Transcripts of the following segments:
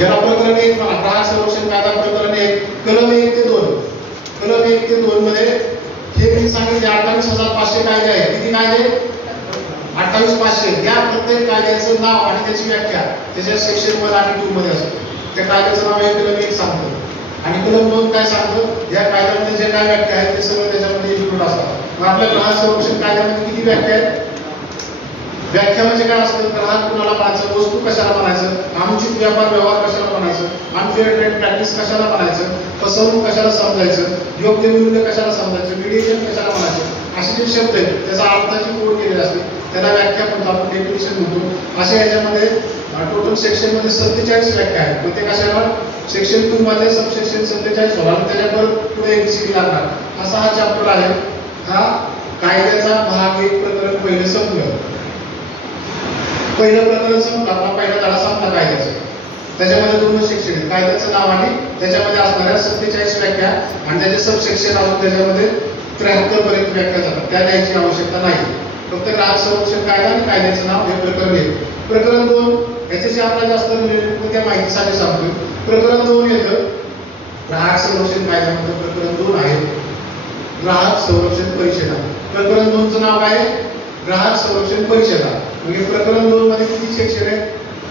याला प्रकरण 1 म्हणा, ग्राहक संरक्षण कायदा प्रकरण 1 कलम 1 ते 2. कलम 1 ते 2 मध्ये हे मी सांगितले 28,500 कायदे आहेत. किती कायदे? 28,500. या प्रत्येक कायद्याचं नाव आणि त्याची व्याख्या त्याच्या सेक्शन 1 आणि 2 मध्ये असते. त्या कायद्याचं नाव हे कलम 1 सांगतं आणि कलम 2 काय सांगतं? या कायद्यामध्ये जे काय व्याख्या आहेत ते सगळं त्याच्यामध्ये इन्क्लूड असतात. मग आपल्या ग्राहक संरक्षण कायद्यामध्ये किती व्याख्या आहेत? व्याख्या म्हणजे काय असतं? ग्राहक कुणाला म्हणायचं, वस्तू कशाला म्हणायचं, अनुचित व्यापार व्यवहार कशाला म्हणायचं, अनफेअर ट्रेड प्रॅक्टिस कशाला म्हणायचं, फसवणूक कशाला समजायचं, योग्य विरुद्ध कशाला समजायचं, मीडिएशन कशाला म्हणायचं, असे जे शब्द आहेत त्याचा अर्थाची कोड केलेली असते, त्याला व्याख्या म्हणतो आपण, डेफिनिशन म्हणतो. अशा याच्यामध्ये टोटल सेक्शन मध्ये 47 व्याख्या आहेत. मग ते कशाला? सेक्शन 2 मध्ये सबसेक्शन 47 होणार, त्याच्यावर पुढे एबीसीडी लागणार. असा हा चॅप्टर आहे. हा कायद्याचा भाग 1 प्रकरण पहिलं संपलं. पहिलं प्रकरण संपलं, आपला पहिला धडा संपला कायद्याचा. त्याच्यामध्ये 2 सेक्शन आहेत, कायद्याचं नाव आणि त्याच्यामध्ये असणाऱ्या 47 व्याख्या आणि त्याचे सबसेक्शन असून त्याच्यामध्ये 73 पर्यंत व्याख्या जातात. त्या द्यायची आवश्यकता नाही. फक्त ग्राहक संरक्षण कायदा आणि कायद्याचं नाव हे प्रकरण 1. प्रकरण 2 याच्याशी आपला जास्त रिलेटेड त्या माहितीसाठी सांगतो. प्रकरण 2 येतं ग्राहक संरक्षण कायद्यामध्ये. प्रकरण 2 आहे ग्राहक संरक्षण परिषदा. प्रकरण 2 चं नाव आहे ग्राहक संरक्षण परिषदा. म्हणजे प्रकरण 2 मध्ये किती सेक्शन आहे?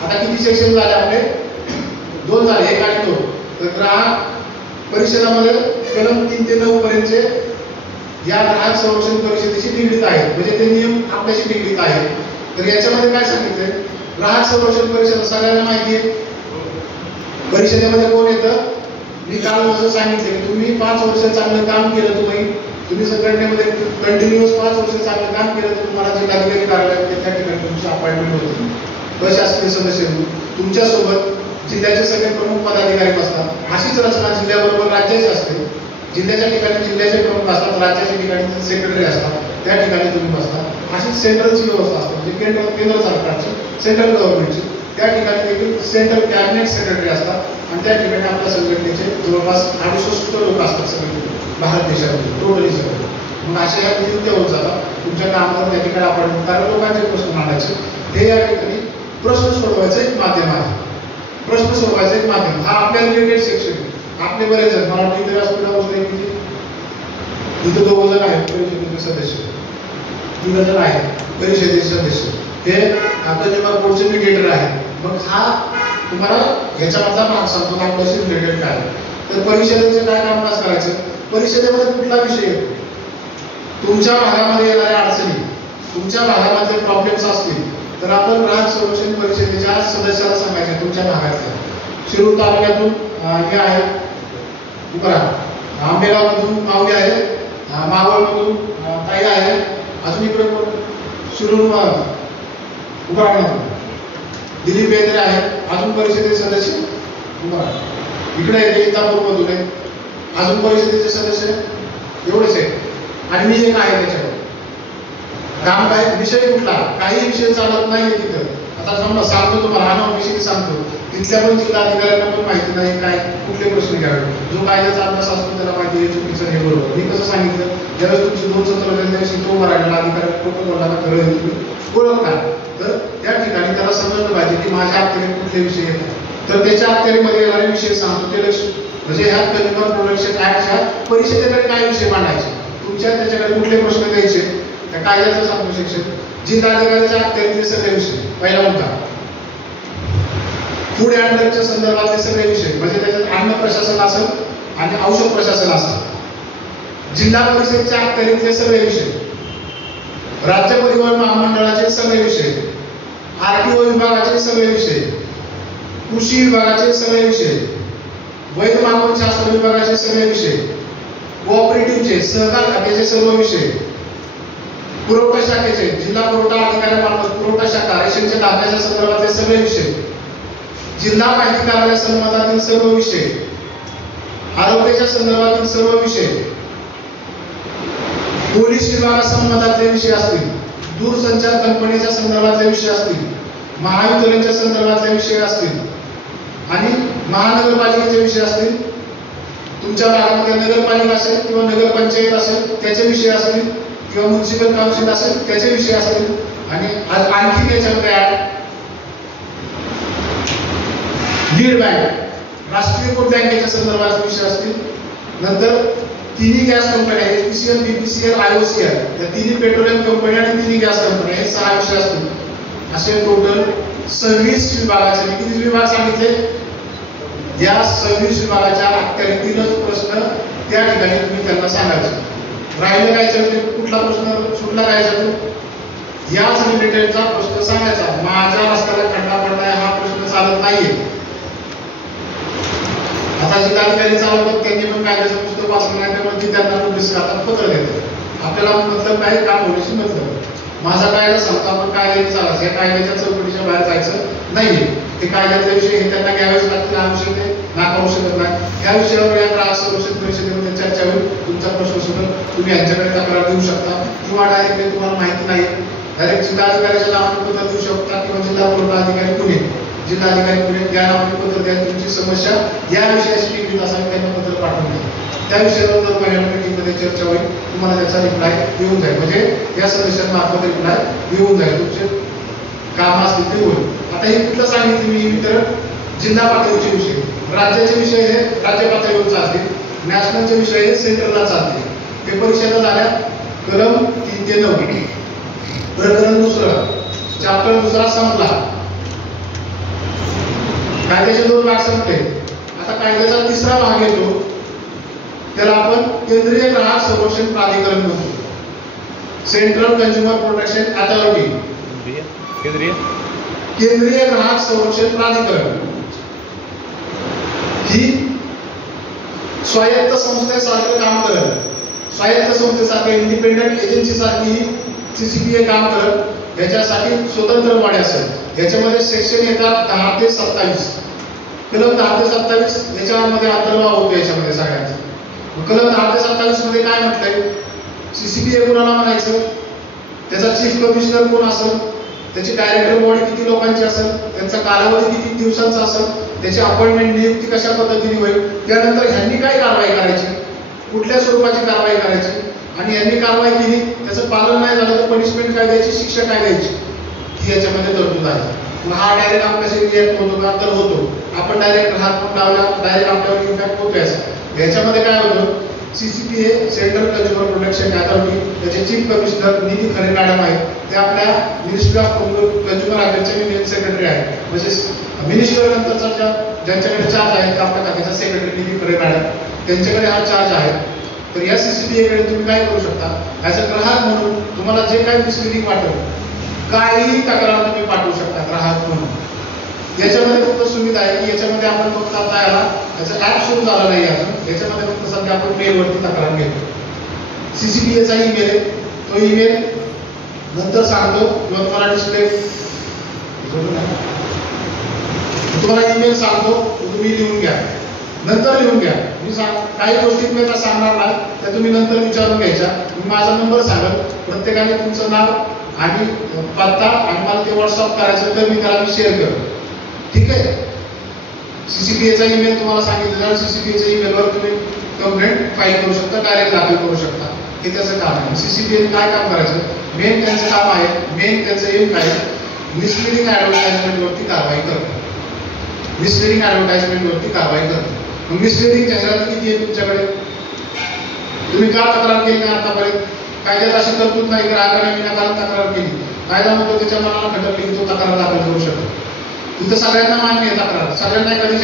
आता किती सेक्शन झाले आपले? 2 झाले, 1 आणि 2. तर ग्राहक परिषदामध्ये कलम 3 ते 9 पर्यंतचे या ग्राहक संरक्षण परिषदेशी निगडीत आहेत, म्हणजे ते नियम आपल्याशी निगडीत आहेत. तर याच्यामध्ये काय सांगितलंय? ग्राहक संरक्षण परिषद सगळ्यांना माहिती आहे. परिषदेमध्ये कोण येतं? मी काल जसं सांगितलं की तुम्ही 5 वर्ष चांगलं काम केलं, तुम्ही संघटनेमध्ये कंटिन्युअस 5 वर्ष चांगलं काम केलं तर तुम्हाला जिल्हाधिकारी कार्यालयात त्या ठिकाणी तुमची अपॉइंटमेंट होती. प्रशासकीय सदस्य तुमच्यासोबत जिल्ह्याचे सगळे प्रमुख पदाधिकारी बसतात. अशीच रचना जिल्ह्याबरोबर राज्याची असते. जिल्ह्याच्या ठिकाणी जिल्ह्याचे प्रमुख असतात, राज्याच्या ठिकाणी सेक्रेटरी असतात, त्या ठिकाणी तुम्ही बसता. अशी सेंट्रलची व्यवस्था असते, म्हणजे केंद्र सरकारची, सेंट्रल गव्हर्नमेंटची. त्या ठिकाणी देखील सेंट्रल कॅबिनेट सेक्रेटरी असतात आणि त्या ठिकाणी आपल्या संघटनेचे जवळपास 68 लोक असतात सगळे भारत देशामध्ये, टोटली सगळे. मग अशा या नियुक्त्या होत जातात तुमच्या कामावर त्या ठिकाणी आपण. कारण लोकांचे प्रश्न मांडायचे हे या ठिकाणी प्रश्न सोडवायचं एक माध्यम आहे. प्रश्न सोडवायचं एक माध्यम. हा आपल्या रिलेटेड सेक्शन. आपले बरेच जण मराठी व्यासपीठावर इथं 2 जण आहेत परिषदेचे सदस्य, 3 जण आहेत परिषदेचे सदस्य, हे कंझ्युमर कोर्टचे मीडिएटर आहेत. मग हा तुम्हाला याच्यामधला भाग सांगतो आपल्याशी रिलेटेड काय. तर परिषदेचं काय कामकाज करायचं? परिषदेमध्ये कुठला विषय येतो? तुमच्या भागामध्ये येणाऱ्या अडचणी, तुमच्या भागामध्ये प्रॉब्लेम्स असतील तर आपण ग्राहक संरक्षण परिषदेच्या सदस्याला सांगायचे. तुमच्या भागातल्या शिरूर तालुक्यातून हे आहे उकरा, आंबेगावमधून मावली आहे, मावळमधून ताई आहे, अजून इकडे शिरूर उकरामधून दिलीप बेंद्रे आहे, अजून परिषदेचे सदस्य उकरा. इकडे इंदापूरमधून आहे, अजून परिषदेचे सदस्य एवढेच आहे आणि मी एक आहे. त्याच्यावर काम काय? विषय कुठला? काही विषय चालत नाही तिथं. आता समजा सांगतो तुम्हाला, हा विषय सांगतो, तिथल्या पण जिल्हाधिकाऱ्यांना पण माहिती नाही काय कुठले प्रश्न घ्यावे. जो कायद्याचा अभ्यास असतो त्याला माहिती आहे चुकीचं हे बरोबर. मी कसं सांगितलं, ज्यावेळेस तुमची 2 सत्र होईल त्यावेळेस तो मराठीला अधिकारी प्रोटोकॉलला खरं तुम्ही ओळखता, तर त्या ठिकाणी त्याला समजलं पाहिजे की माझ्या अखत्यारीत कुठले विषय येतात. तर त्याच्या अखत्यारीमध्ये येणारे विषय सांगतो ते लक्ष, म्हणजे ह्या कंझ्युमर प्रोटेक्शन ऍक्टच्या परिषदेकडे काय विषय मांडायचे, तुमच्या त्याच्याकडे कुठले प्रश्न द्यायचे, त्या कायद्याचं सांगतो सेक्शन. जिल्हाधिकाऱ्याच्या अखत्यारीतले सगळे विषय. पहिला मुद्दा फूड अँड ड्रगच्या संदर्भातले सगळे विषय, म्हणजे त्याच्यात अन्न प्रशासन असेल आणि औषध प्रशासन असेल. जिल्हा परिषदेच्या अखत्यारीतले सगळे विषय, राज्य परिवहन महामंडळाचे सगळे विषय, आरटीओ विभागाचे सगळे विषय, कृषी विभागाचे सगळे विषय, वैध मानवशास्त्र विभागाचे सगळे विषय, कोऑपरेटिव्हचे सहकार खात्याचे सर्व विषय, पुरवठा शाखेचे जिल्हा पुरवठा अधिकाऱ्यांमार्फत पुरवठा शाखा रेशनच्या धान्याच्या संदर्भातले सगळे विषय, जिल्हा माहिती कार्यालय संबंधातील सर्व विषय, आरोग्याच्या संदर्भातील सर्व विषय, पोलीस विभागासंबंधातले विषय असतील, दूरसंचार कंपनीच्या संदर्भातले विषय असतील, महावितरणच्या संदर्भातले विषय असतील आणि महानगरपालिकेचे विषय असतील, तुमच्या भागामध्ये नगरपालिका असेल किंवा नगरपंचायत असेल त्याचे विषय असतील किंवा म्युनिसिपल काउन्सिल असेल त्याचे विषय असतील आणि आणखी त्याच्यामध्ये लीड बँक, राष्ट्रीयकृत बँकेच्या संदर्भात विषय असतील. नंतर तिन्ही गॅस कंपन्या HPCL, BPCL, IOCL या तिन्ही पेट्रोलियम कंपन्या आणि तिन्ही गॅस कंपन्या हे 6 विषय असतील. असे टोटल 26 विभागाचे किती विभाग सांगितले. या 26 विभागाच्या अखत्यारीतीलच प्रश्न त्या ठिकाणी तुम्ही त्यांना सांगायचे. राहिलं काय कुठला प्रश्न सुटला काय याच रिलेटेडचा प्रश्न सांगायचा. माझ्या रस्त्याला खड्डा पडलाय हा प्रश्न चालत नाहीये. आता जिल्हाधिकारी चालवतात त्यांनी पण कायद्याचं पुस्तक वाचलं नाही त्यामुळे ती त्यांना नोटीस करतात, पत्र देतात. आपल्याला मतलब काय काम होण्याची मतलब. माझा कायदा सांगतो आपण कायद्याने चालायचं, या कायद्याच्या चौकटीच्या बाहेर जायचं नाहीये. ते कायद्याचे विषय हे त्यांना घ्यावेच लागतील, हा विषय ते नाकारू शकत नाही. या विषयावर या ग्राहक संरक्षण परिषदेमध्ये चर्चा होईल. तुमचा प्रश्न सुद्धा तुम्ही यांच्याकडे तक्रार देऊ शकता किंवा डायरेक्टली तुम्हाला माहिती नाही डायरेक्ट जिल्हाधिकाऱ्याच्या नावाने पत्र देऊ शकता किंवा जिल्हा पुरवठा अधिकारी पुणे, जिल्हाधिकारी पुणे या नावाने पत्र द्या. तुमची समस्या या विषयाशी निगडीत असावी त्यांना पत्र पाठवून द्या. त्या विषयावर जर पहिल्या मीटिंगमध्ये चर्चा होईल तुम्हाला त्याचा रिप्लाय येऊन जाईल. म्हणजे या सदस्यांमार्फत रिप्लाय येऊन जाईल. तुमचे काम असतील ते होईल. आता हे कुठलं सांगितलं मी वितरण जिल्हा पातळीचे विषय, राज्याचे विषय हे राज्य पातळीवर चालतील, नॅशनलचे विषय हे सेंट्रलला चालतील. हे परीक्षेला झाल्या कलम 3 ते 9. प्रकरण दुसरं चॅप्टर दुसरा संपला. कायद्याचे 2 भाग संपले. आता कायद्याचा तिसरा भाग येतो त्याला आपण केंद्रीय ग्राहक संरक्षण प्राधिकरण म्हणतो. Central consumer protection authority. केंद्रीय ग्राहक संरक्षण प्राधिकरण ही स्वायत्त संस्थेसारखं काम करत, स्वायत्त संस्थेसारखं इंडिपेंडेंट एजन्सी सारखी CCPA काम करत. याच्यासाठी स्वतंत्र बॉडी असेल. याच्यामध्ये सेक्शन येतात 10 ते 27. कलम 10 ते 27 याच्यामध्ये अंतर्भाव होतो. याच्यामध्ये सगळ्यांचा कलम 10 ते 27 मध्ये काय म्हटलंय, CCPA कोणाला म्हणायचं, त्याचा चीफ कमिशनर कोण असेल, त्याची डायरेक्टर बॉडी किती लोकांची असेल, त्यांचा कालावधी किती दिवसांचा असेल, त्याची अपॉइंटमेंट नियुक्ती कशा पद्धतीने होईल, त्यानंतर ह्यांनी काय कारवाई करायची, कुठल्या स्वरूपाची कारवाई करायची, आणि यांनी कारवाई केली त्याचं पालन नाही झालं तर पनिशमेंट काय द्यायची, शिक्षा काय द्यायची, ही याच्यामध्ये तरतूद आहे. हा डायरेक्ट आपल्याशी रिॲक्ट होतो का, तर होतो. आपण डायरेक्ट हात पण लावला डायरेक्ट आपल्यावर इम्पॅक्ट होतोय. असं याच्यामध्ये काय होतं, CCPA central consumer protection authority त्याचे chief commissioner Nidhi Khare madam आहेत. ते आपल्या मिनिस्ट्री ऑफ कन्झ्युमर अफेअर्सचे मेन सेक्रेटरी आहेत. म्हणजे मिनिस्टर नंतरचा ज्यांच्याकडे चार्ज आहे आपल्या खात्याचा सेक्रेटरी निधी खरे मॅडम, त्यांच्याकडे हा चार्ज आहे. तर या CCPA कडे तुम्ही काय करू शकता, ॲज अ ग्राहक म्हणून तुम्हाला जे काही मिसलिडिंग वाटेल काहीही तक्रार तुम्ही पाठवू शकता ग्राहक म्हणून. याच्यामध्ये फक्त सुविधा आहे की याच्यामध्ये आपण फक्त आता याचं ऍप सुरू झालं नाही अजून. याच्यामध्ये फक्त सध्या आपण मेलवरती तक्रार घेतो. CCPAचा ईमेल आहे, तो ईमेल नंतर सांगतो किंवा तुम्हाला डिस्प्ले तुम्हाला ईमेल सांगतो, तुम्ही लिहून घ्या, नंतर लिहून घ्या. मी काही गोष्टी मी आता सांगणार नाही त्या तुम्ही नंतर विचारून घ्यायच्या. मी माझा नंबर सांगेल, प्रत्येकाने तुमचं नाव आणि पत्ता आणि मला ते व्हॉट्सअप करायचं तर मी त्याला शेअर करतो. ठीक आहे. CCPAचा ईमेल तुम्हाला सांगितलं, CCPAच्या ईमेलवर तुम्ही कंप्लेंट फाईल करू शकता, डायरेक्ट दाखल करू शकता. हे त्याचं काम आहे. CCPA काय काम करायचं, मेन त्यांचं काम आहे, मेन त्यांचं एम काय, मिसलिडिंग ऍडव्हर्टाइजमेंटवरती कारवाई करतो. मिसलिडिंग ऍडव्हर्टाइजमेंटवरती कारवाई करतो. मिसलिडिंग जाहिरात किती आहे तुमच्याकडे, तुम्ही का तक्रार केली नाही आतापर्यंत, कायद्यात अशी तरतूद नाही. ग्राहकाने विनाकारण तक्रार केली, कायदा म्हणतो त्याच्या मनाला खटकली की तो तक्रार दाखल करू शकतो. तिथं सगळ्यांना मान्य आहे तक्रार, सगळ्यांना एखादी